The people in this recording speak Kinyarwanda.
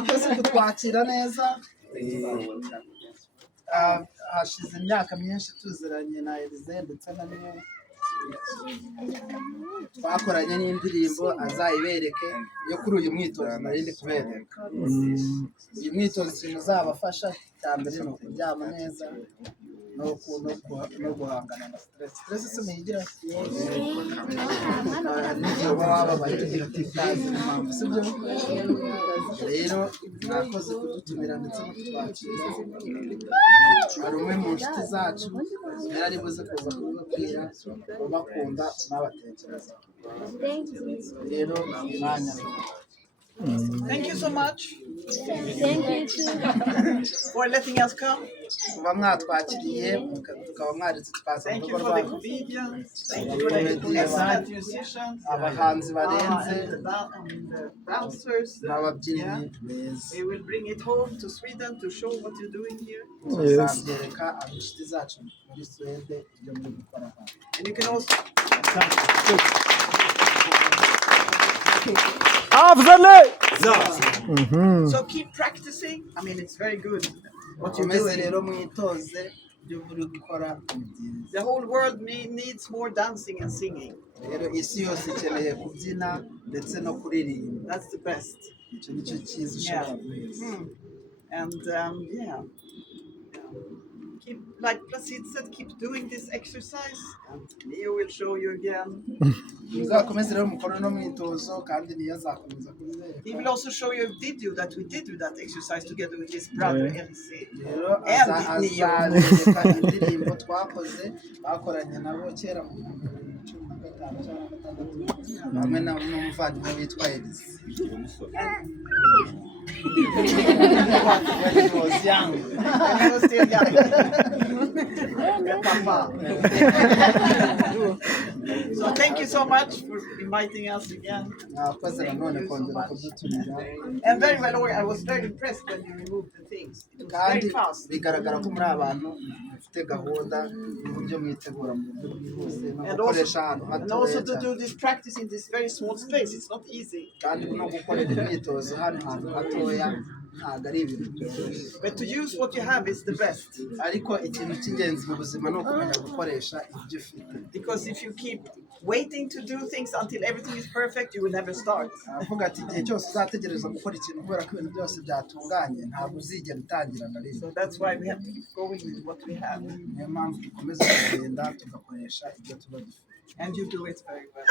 mwakoze kutwakira neza. Hashize imyaka myinshi tuziranye na Elize ndetse na mwe twakoranye n'indirimbo azayibereke yo kuri uyu mwitozo narindi kubereka. Uyu mwitozo ikintu uzabafasha cya mbere ni ukuryama neza no guhangana na stress. Stress se muyigira n'igihe baba bagira utazi impamvu sibyo. Rero mwakoze kudutumira ndetse no kutwakira. Hari umwe mu nshuti zacu yari ari buze kuza kubabwira bakunda n'abatekereza. Rero mwanya. Thank you so much. Thank you too. For letting us come. Kuba mwatwakiriye tukaba mwaretse tukaza Thank you for the comedians. Thank you for the excellent musicians. Abahanzi barenze And the dancers. n'ababyinnyi beza. We will bring it home to Sweden to show what you're doing here. Tuzabyereka inshuti zacu muri Swede ibyo muri gukora hano. And you can also. So keep practicing. I mean, it's very good what you're doing. The whole world needs more dancing and singing. That's the best. Yeah. And yeah. Keep, like Placide said, keep doing this exercise, and Leo will show you again. He will also show you a video that we did with that exercise together with his brother Elsie. And when he was young. When he was still young. Papa. So thank you so much for inviting us again. And very well, I was very impressed when you removed the things. It was very fast. And also to do this practice in this very small space, it's not easy. But to use what you have is the best. Because if you keep waiting to do things until everything is perfect, you will never start. So that's why we have to keep going with what we have. And you do it very well.